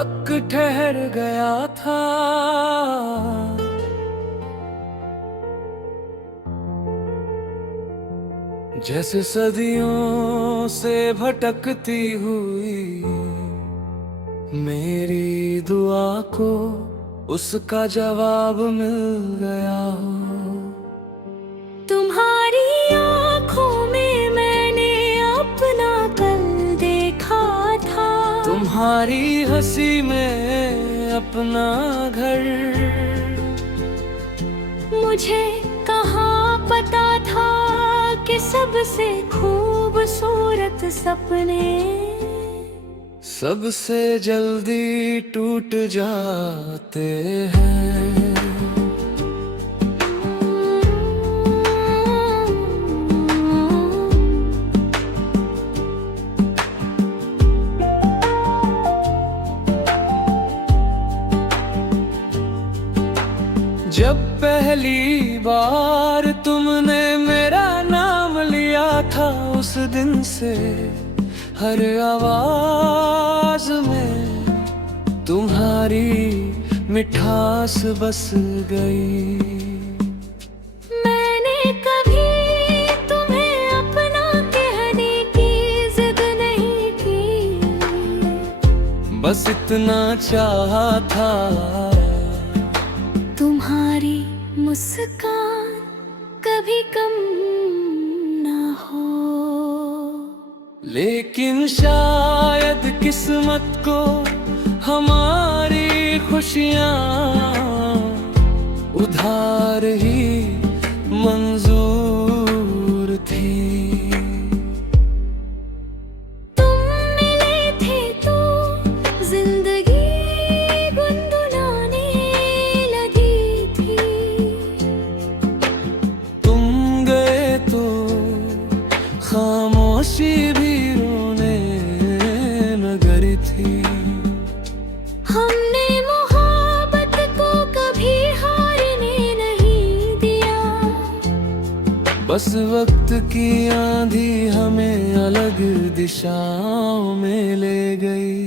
वक्त ठहर गया था, जैसे सदियों से भटकती हुई मेरी दुआ को उसका जवाब मिल गया हो। तुम्हारी आँखों में मैंने अपना कल देखा था, तुम्हारी हंसी में अपना घर। मुझे कहाँ पता था कि सबसे खूबसूरत सपने सबसे जल्दी टूट जाते हैं। जब पहली बार तुमने मेरा नाम लिया था, उस दिन से हर आवाज में तुम्हारी मिठास बस गई। मैंने कभी तुम्हें अपना कहने की जिद नहीं की, बस इतना चाहा था तुम्हारी मुस्कान कभी कम ना हो। लेकिन शायद किस्मत को हमारी खुशियाँ उधार ही मंजूर थी। तुम मिले थे तो जिंदगी गुनगुनाने लगी थी, तुम गए तो खामोशी भी रोने लगी थी। हमने मोहब्बत को कभी हारने नहीं दिया, बस वक्त की आंधी हमें अलग दिशाओं में ले गई।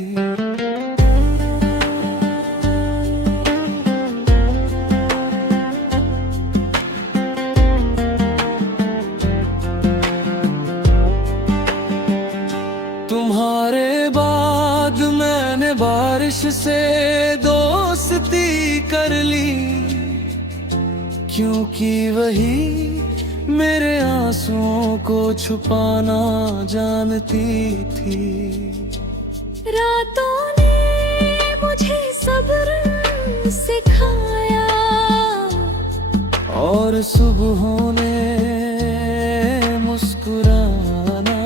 तुम्हारे बाद मैंने बारिश से दोस्ती कर ली, क्योंकि वही मेरे आंसुओं को छुपाना जानती थी। रातों ने मुझे सब्र सिखाया और सुबहों ने मुस्कुराना,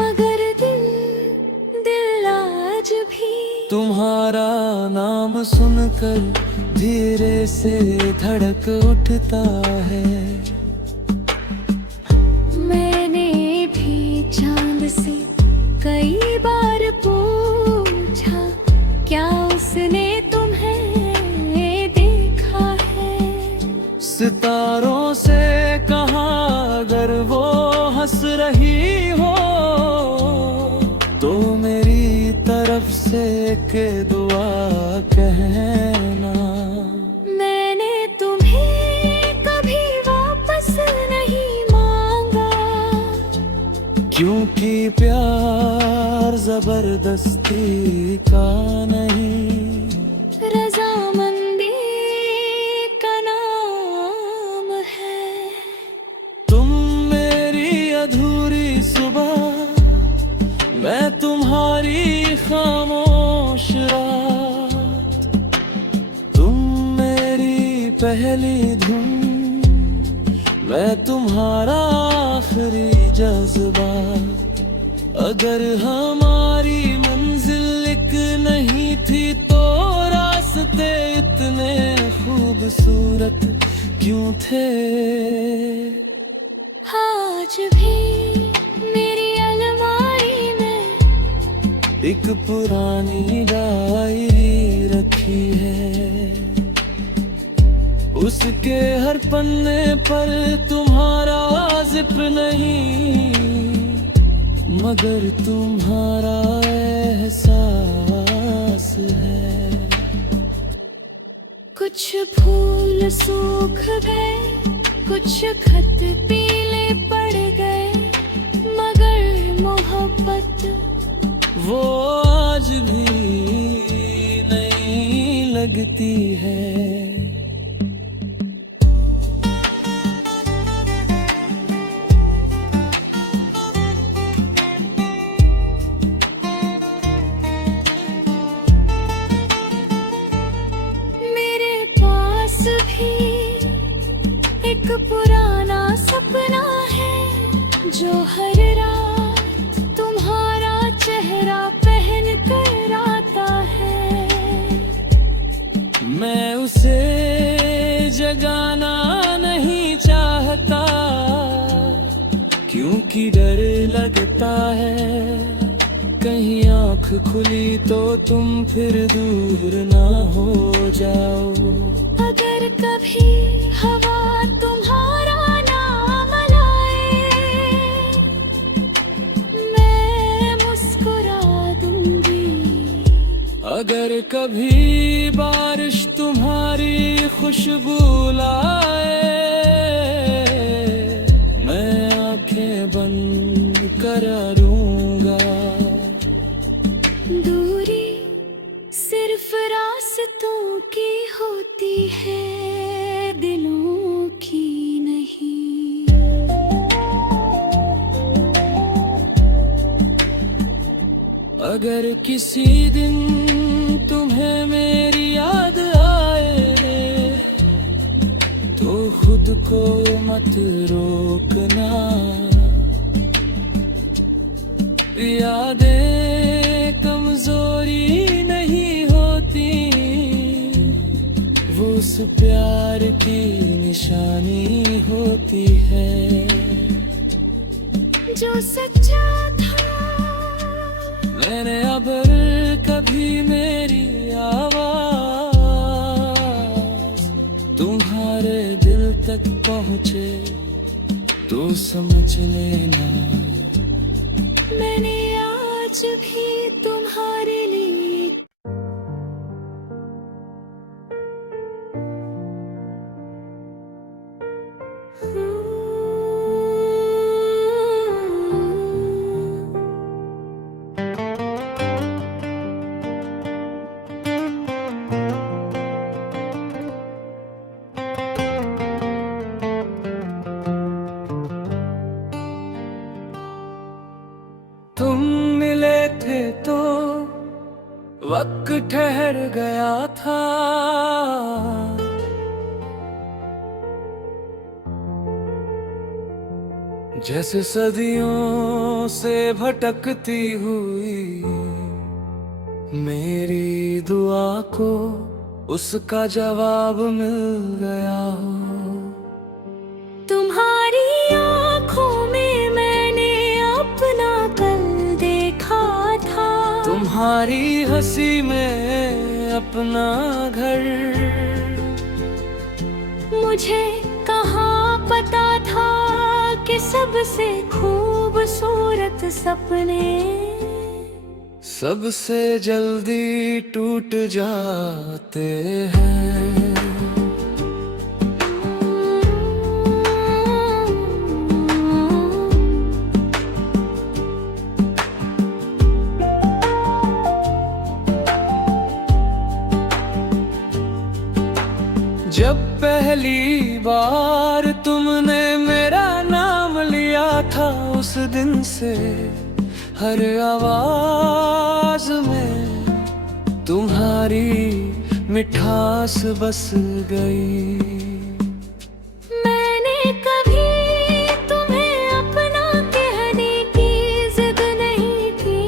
मगर दिल आज भी तुम्हारा नाम सुनकर धीरे से धड़क उठता है। मैंने भी चांद से कई बार पूछा, क्या उसने तुम्हें देखा है? सितारों से कहा अगर वो हंस रही हो तो मेरी तरफ से के दुआ कहना। मैंने तुम्हें कभी वापस नहीं मांगा, क्योंकि प्यार जबरदस्ती का नहीं, रजामंदी का नाम है। तुम मेरी अधूरी सुबह, मैं तुम्हारी खामोश रात, तुम मेरी पहली धुन, मैं तुम्हारा आखिरी जज्बा। अगर हमारी मंजिल एक नहीं थी तो रास्ते इतने खूबसूरत क्यों थे? आज भी मेरी अलमारी में एक पुरानी डायरी रखी है, उसके हर पन्ने पर तुम्हारा जिक्र नहीं, मगर तुम्हारा एहसास। कुछ फूल सूख गए, कुछ खत पीले पड़ गए, मगर मोहब्बत वो आज भी नहीं लगती है। एक पुराना सपना है जो हर रात तुम्हारा चेहरा पहन कर आता है। मैं उसे जगाना नहीं चाहता, क्योंकि डर लगता है कहीं आँख खुली तो तुम फिर दूर ना हो जाओ। अगर कभी हवा तुम्हारा नाम लाए, मैं मुस्कुरा दूंगी। अगर कभी बारिश तुम्हारी खुशबू लाए, मैं आंखें बंद करा दूंगा। दूरी सिर्फ रास्तों की होती है, दिलों की नहीं। अगर किसी दिन तुम्हें मेरी याद आए, तो खुद को मत रोकना। यादें कमजोरी नहीं होती, वो उस प्यार की निशानी होती है जो सच्चा था। मैंने अगर कभी मेरी आवाज तुम्हारे दिल तक पहुँचे, तो समझ लेना मैंने आज भी तुम्हारे लिए तुम मिले थे तो वक्त ठहर गया था। जैसे सदियों से भटकती हुई मेरी दुआ को उसका जवाब मिल गया हो। तुम्हारी आँखों में मैंने अपना कल देखा था, तुम्हारी हंसी में अपना घर। मुझे कहाँ पता था कि सबसे खूबसूरत सपने सबसे जल्दी टूट जाते हैं। जब पहली बार तुमने मेरा नाम लिया था, उस दिन से हर आवाज में तुम्हारी मिठास बस गई। मैंने कभी तुम्हें अपना कहने की जिद नहीं की,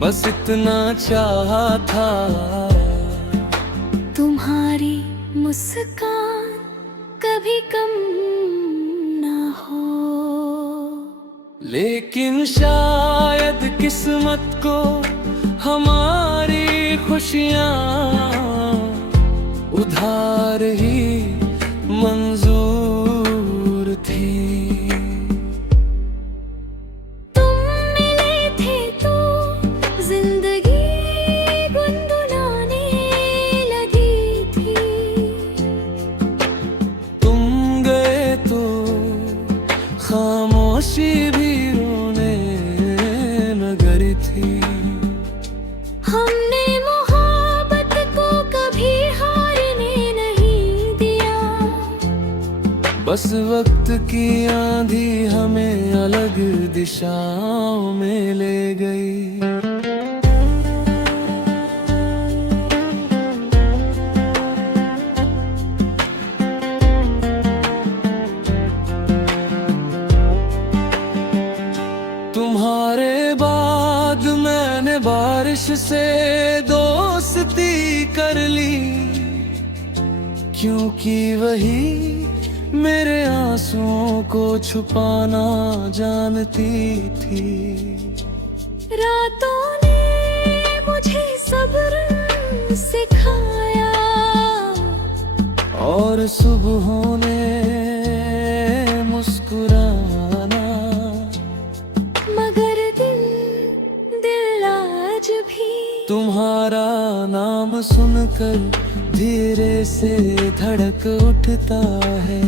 बस इतना चाहा था तुम्हारी मुस्कान कभी कम ना हो। लेकिन शायद किस्मत को हमारी खुशियाँ उधार ही मंजूर थी। तुम मिले थे तो जिंदगी गुनगुनाने लगी, बस वक्त की आंधी हमें अलग दिशाओं में ले गई। तुम्हारे बाद मैंने बारिश से दोस्ती कर ली, क्योंकि वही मेरे आंसुओं को छुपाना जानती थी। रातों ने मुझे सब्र सिखाया और सुबहों ने मुस्कुराना, मगर दिल आज भी तुम्हारा नाम सुनकर धीरे से धड़क उठता है।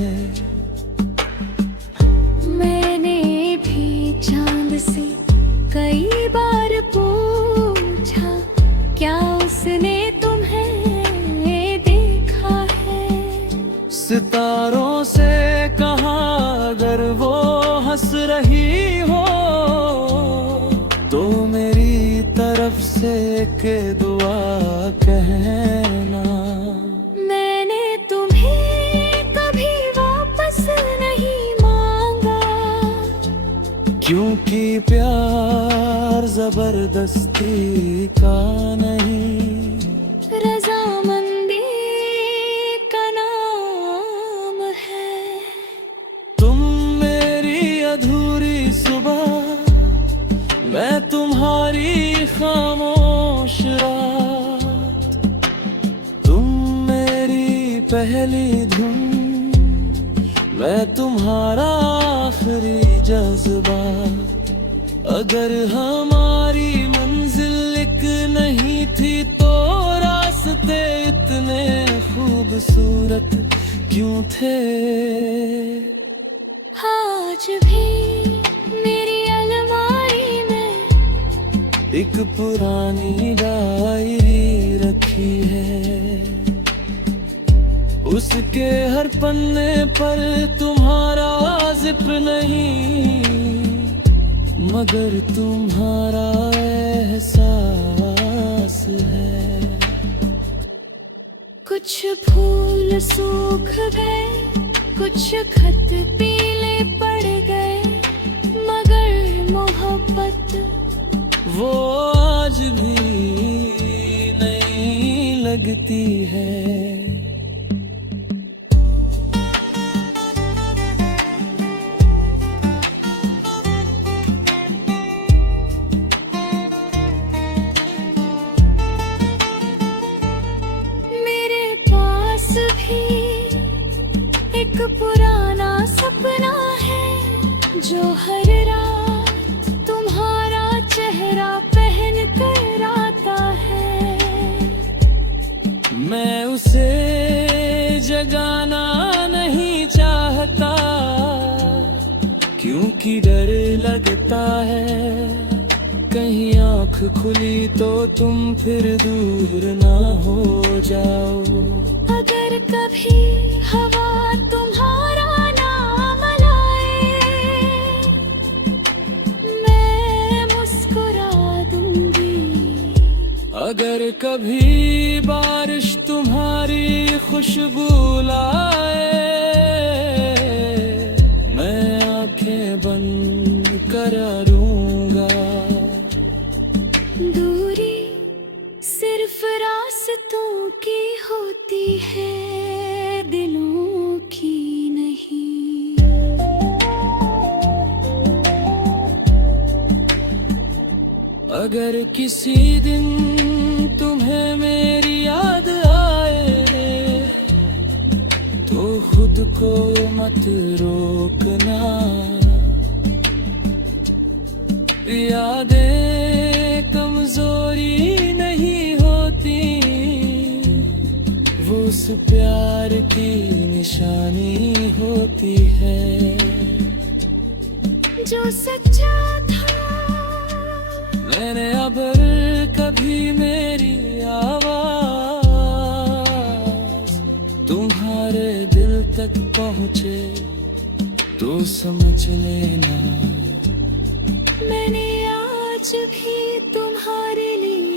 मैंने भी चांद से कई बार पूछा, क्या उसने तुम्हें देखा है? सितारों से कहा अगर वो हंस रही हो तो मेरी तरफ से के दुआ कहना। मैंने तुम्हें कभी वापस नहीं मांगा, क्योंकि प्यार जबरदस्ती का नहीं, रजामंदी का नाम है। तुम मेरी अधूरी सुबह, मैं तुम्हारी खामोश रात, तुम मेरी पहली धुन, मैं तुम्हारा आखिरी जज्बा। अगर हमारी मंजिल एक नहीं थी तो रास्ते इतने खूबसूरत क्यों थे? आज भी मेरी अलमारी में एक पुरानी डायरी रखी है, उसके हर पन्ने पर तुम्हारा जिक्र नहीं, मगर तुम्हारा एहसास है। कुछ फूल सूख गए, कुछ खत पीले पड़ गए, मगर मोहब्बत वो आज भी नहीं लगती है। मेरे पास भी एक पुराना सपना है, जो हर रात तुम्हारा चेहरा पहन कर आता है। मैं उसे जगाना नहीं चाहता, क्योंकि डर लगता है कहीं आँख खुली तो तुम फिर दूर ना हो जाओ। अगर कभी हवा तुम्हारा नाम लाए, मैं मुस्कुरा दूंगी। अगर कभी बारिश तुम्हारी खुशबू लाए, मैं आंखें बंद करूंगा। दूरी सिर्फ रास्तों की होती है, दिलों की नहीं। अगर किसी दिन तुम्हें मेरी याद आए तो खुद को मत रोकना। यादें कमजोरी नहीं होती, वो उस प्यार की निशानी होती है जो सच्चा था। मैंने अगर कभी मेरी आवाज तुम्हारे दिल तक पहुँचे तू समझ लेना मैंने आज भी तुम्हारे लिए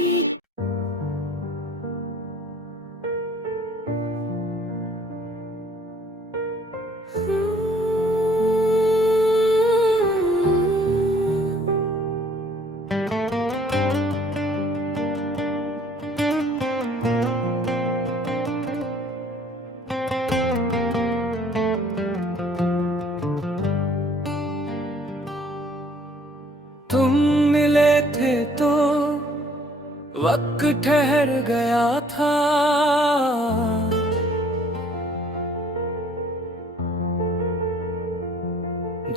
तुम मिले थे तो वक्त ठहर गया था,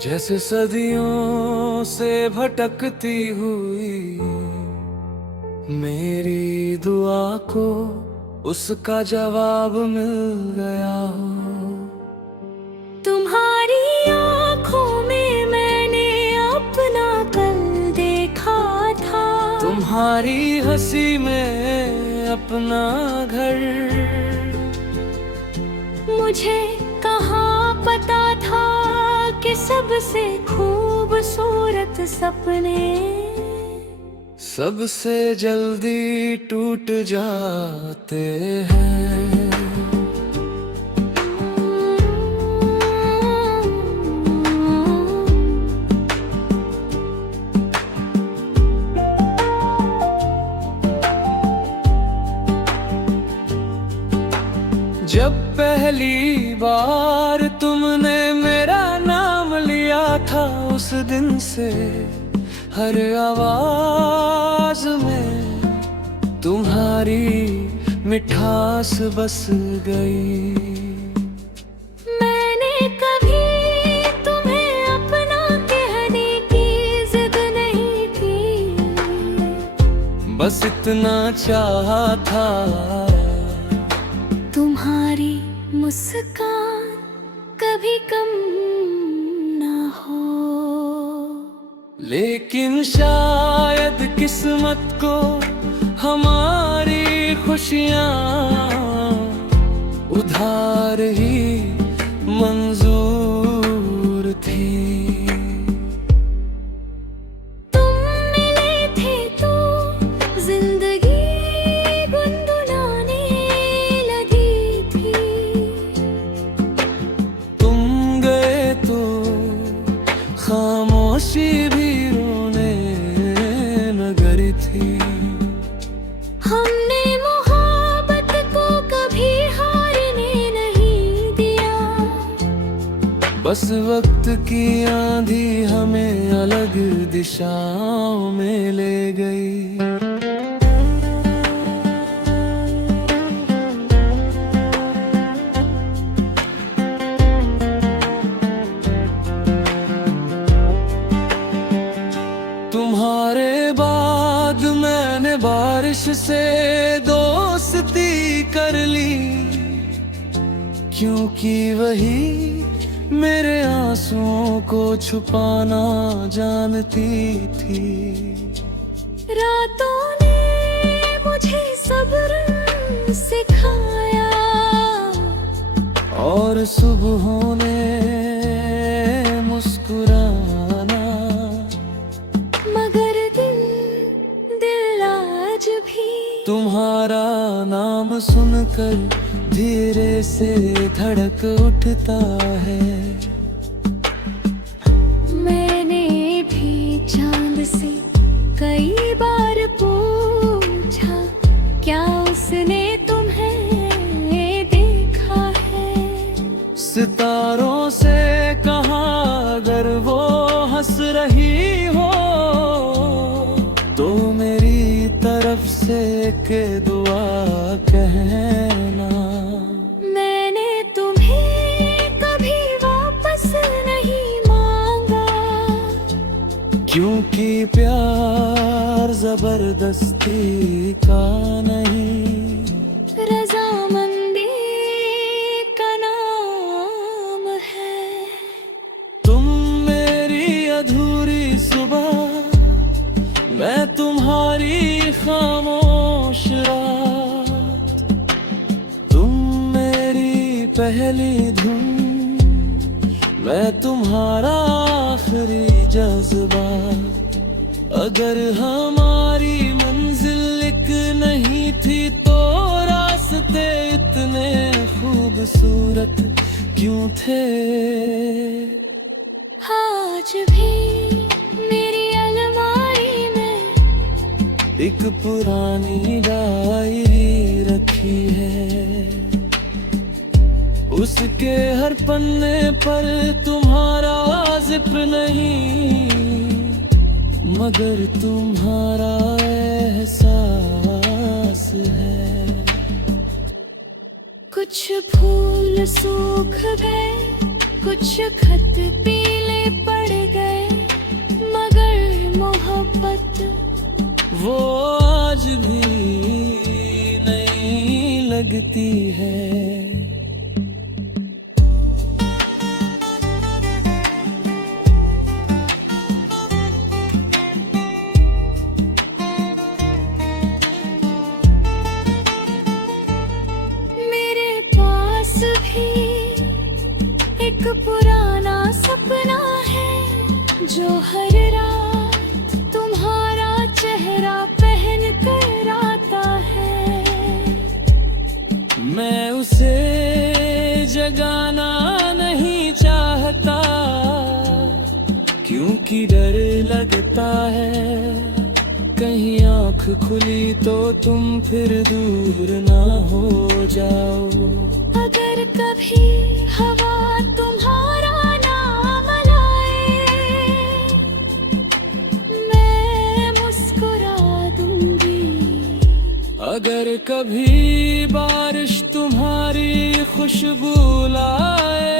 जैसे सदियों से भटकती हुई मेरी दुआ को उसका जवाब मिल गया हो। तुम्हारी आँखों में मैंने अपना कल देखा था, तुम्हारी हंसी में अपना घर, मुझे कहाँ पता था कि सबसे खूबसूरत सपने सबसे जल्दी टूट जाते हैं। जब पहली बार तुमने मेरा नाम लिया था, उस दिन से हर आवाज में तुम्हारी मिठास बस गई। मैंने कभी तुम्हें अपना कहने की जिद नहीं की, बस इतना चाहा था तुम्हारी मुस्कान कभी कम ना हो। लेकिन शायद किस्मत को हमारी खुशियाँ उधार ही मंजूर थी। तुम मिले थे तो जिंदगी गुनगुनाने लगी थी, तुम गए तो खामोशी भी रोने लगी थी। हमने मोहब्बत को कभी हारने नहीं दिया, बस वक्त की आंधी हमें अलग दिशाओं में ले गई। तुम्हारे बाद मैंने बारिश से दोस्ती कर ली, क्योंकि वही मेरे आंसुओं को छुपाना जानती थी। रातों ने मुझे सब्र सिखाया और सुबहों ने मुस्कुराना, मगर दिल आज भी तुम्हारा नाम सुनकर धीरे से धड़क उठता है। मैंने भी चांद से कई बार पूछा, क्या उसने तुम्हें देखा है? सितारों से कहा अगर वो हंस रही हो तो मेरी तरफ से के दुआ कहना। मैंने तुम्हें कभी वापस नहीं मांगा, क्योंकि प्यार जबरदस्ती का नहीं, रजामंदी का नाम है। तुम मेरी अधूरी सुबह, मैं तुम्हारी खामोश रात, तुम मेरी पहली धुन, मैं तुम्हारा आखिरी जज्बा। अगर हमारी मंजिल एक नहीं थी तो रास्ते इतने खूबसूरत क्यों थे। आज भी मेरी अलमारी में एक पुरानी डायरी रखी है, उसके हर पन्ने पर तुम्हारा जिक्र नहीं, मगर तुम्हारा एहसास है। कुछ फूल सूख गए, कुछ खत पीले पड़ गए, मगर मोहब्बत वो आज भी नहीं लगती है। एक पुराना सपना है जो हर रात तुम्हारा चेहरा पहन कर आता है। मैं उसे जगाना नहीं चाहता, क्योंकि डर लगता है कहीं आँख खुली तो तुम फिर दूर ना हो जाओ। अगर कभी हवा तुम्हारा नाम लाए, मैं मुस्कुरा दूंगी। अगर कभी बारिश तुम्हारी खुशबू लाए,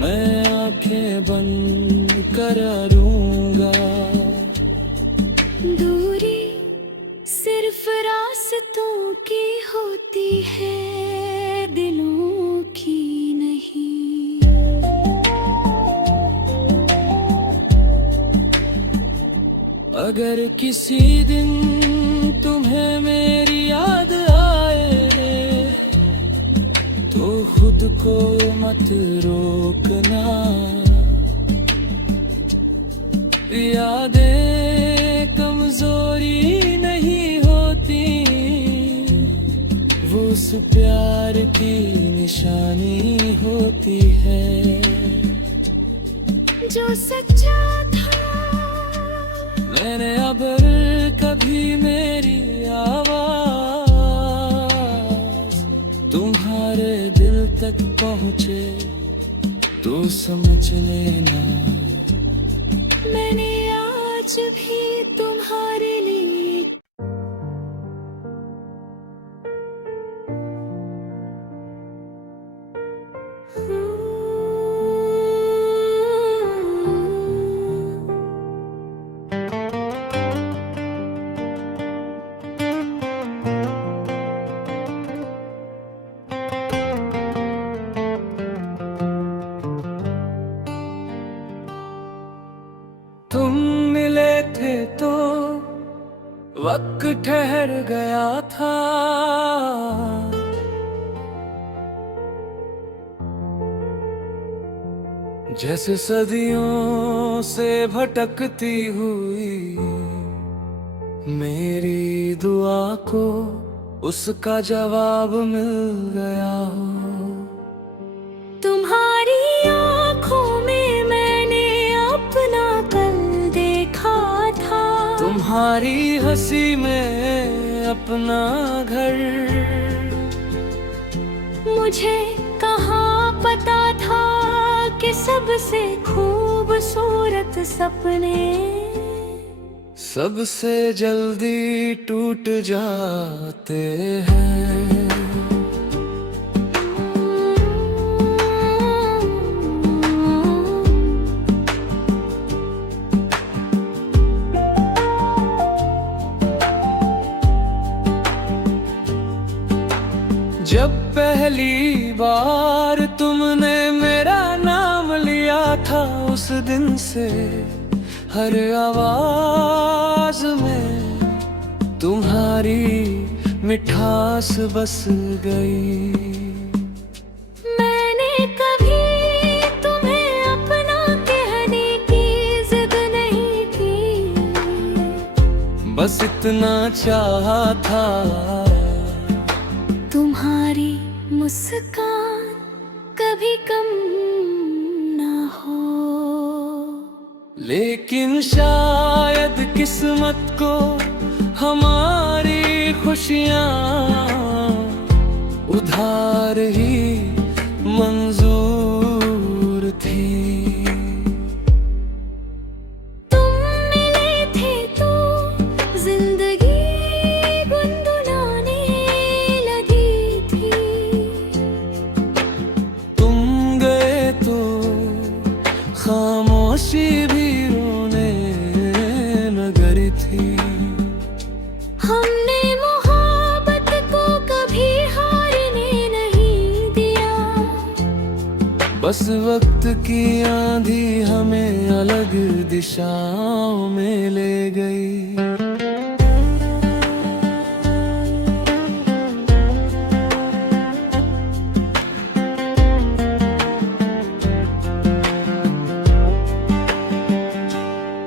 मैं आंखें बंद करा दूंगा। दूरी सिर्फ रास्तों की होती है, दिलों की नहीं। अगर किसी दिन तुम्हें मेरी याद आए, तो खुद को मत रोकना। यादें कमजोरी नहीं होती, वो उस प्यार की निशानी होती है जो सच्चा था। मैंने अगर कभी मेरी आवाज तुम्हारे दिल तक पहुँचे तो समझ लेना, मैंने आज भी तुम्हारे लिए तुम मिले थे तो वक्त ठहर गया था, जैसे सदियों से भटकती हुई मेरी दुआ को उसका जवाब मिल गया हो। तुम्हारी आँखों में मैंने अपना कल देखा था, तुम्हारी हंसी में अपना घर। मुझे कहाँ पता था कि सबसे खूबसूरत सपने सबसे जल्दी टूट जाते हैं। जब पहली बार तुमने मेरा नाम लिया था, उस दिन से हर आवाज में तुम्हारी मिठास बस गई। मैंने कभी बस इतना चाहा था, तुम्हारी मुस्कान कभी कम ना हो। लेकिन शायद किस्मत को हमारी खुशियाँ उधार ही मंजूर थी। तुम मिले थे तो जिंदगी गुनगुनाने लगी थी। तुम गए तो खामोशी भी रोने लगी थी। हमने मोहब्बत को कभी हारने नहीं दिया। बस वक्त की आंधी हमें अलग दिशाओं में ले गई।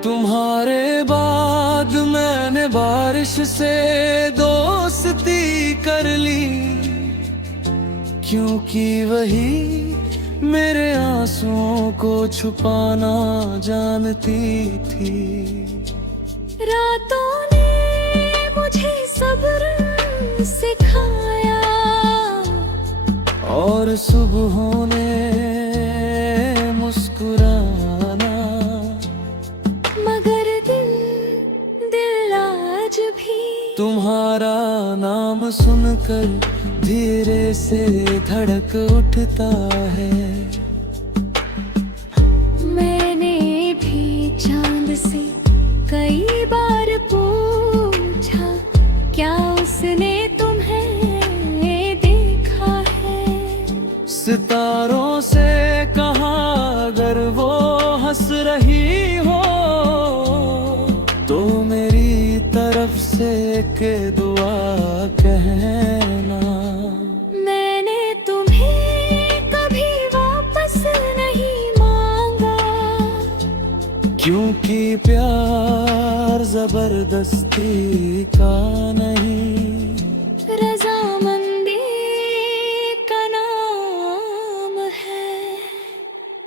तुम्हारे बाद मैंने बारिश से दोस्ती कर ली, क्योंकि वही मेरे आंसुओं को छुपाना जानती थी। रातों ने मुझे सब्र सिखाया और सुबहों ने मुस्कुराना, मगर दिल आज भी तुम्हारा नाम सुनकर धीरे से धड़क उठता है। मैंने भी चांद से कई बार पूछा, क्या उसने तुम्हें देखा है? सितारों से कहा अगर वो हंस रही हो तो मेरी तरफ से के दुआ कहना। मैंने तुम्हें कभी वापस नहीं मांगा, क्योंकि प्यार जबरदस्ती का नहीं, रजामंदी का नाम है।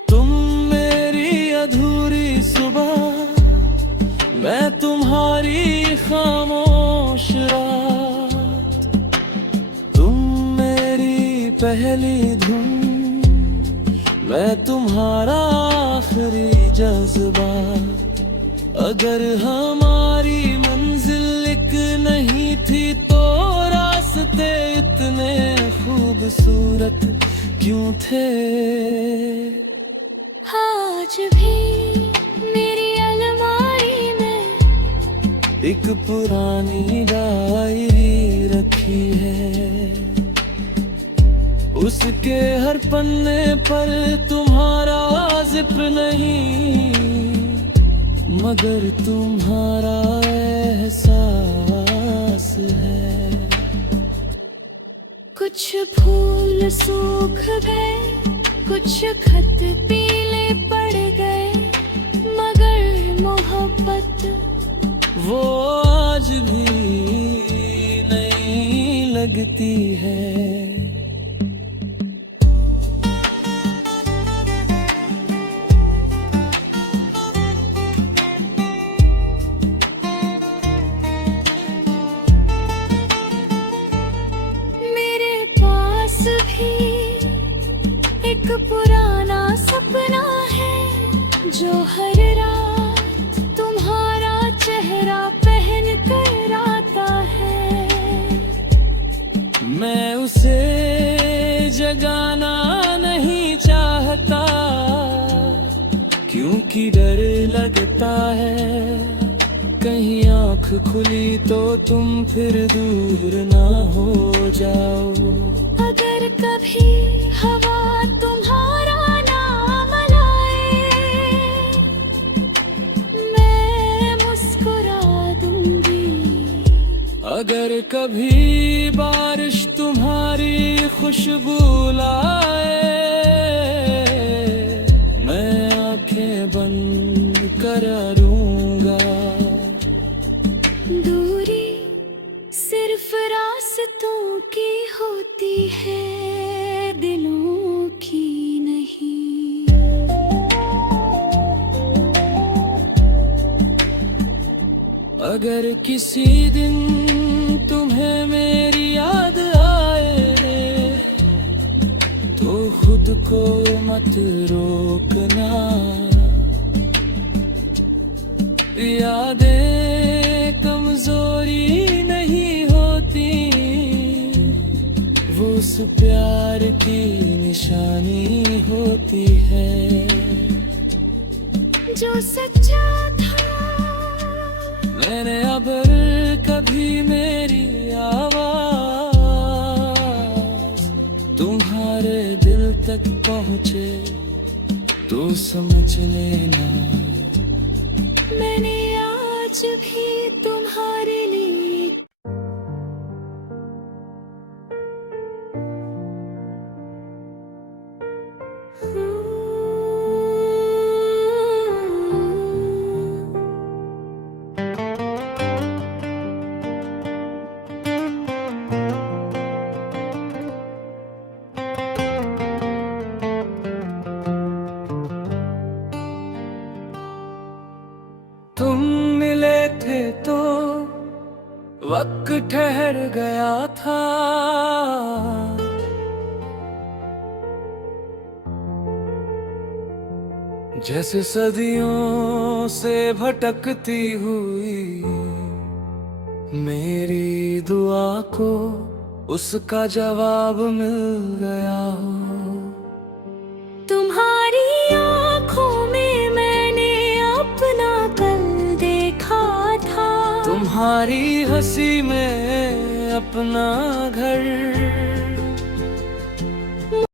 तुम मेरी अधूरी सुबह, मैं तुम्हारी खामोश रात, तुम मेरी पहली धुन, मैं तुम्हारा आखिरी जज्बा। अगर हमारी मंजिल एक नहीं थी तो रास्ते इतने खूबसूरत क्यों थे? आज भी मेरी अलमारी में एक पुरानी डायरी रखी है, उसके हर पन्ने पर तुम्हारा जिक्र नहीं, मगर तुम्हारा एहसास है। कुछ फूल सूख गए, कुछ खत पीले पड़ गए, मगर मोहब्बत वो आज भी नहीं लगती है। मेरे पास भी एक पुराना सपना है, जो हर रात तुम्हारा चेहरा पहन कर आता है। मैं उसे जगाना नहीं चाहता, क्योंकि डर लगता है कहीं आँख खुली तो तुम फिर दूर ना हो जाओ। अगर कभी हवा तुम्हारा नाम लाए, मैं मुस्कुरा दूंगी। अगर कभी बारिश तुम्हारी खुशबू लाए, मैं आंखें बंद कर रूंगा। दूर अगर किसी दिन तुम्हें मेरी याद आए तो खुद को मत रोकना। यादें कमजोरी नहीं होती, वो उस प्यार की निशानी होती है जो सच्चा था। मैंने अगर कभी मेरी आवाज तुम्हारे दिल तक पहुँचे तो समझ लेना मैंने आज भी तुम्हारे लिए तुम मिले थे तो वक्त ठहर गया था। जैसे सदियों से भटकती हुई मेरी दुआ को उसका जवाब मिल गया हो। तुम्हारी आँखों में मैंने अपना कल देखा था। तुम्हारी हंसी में अपना घर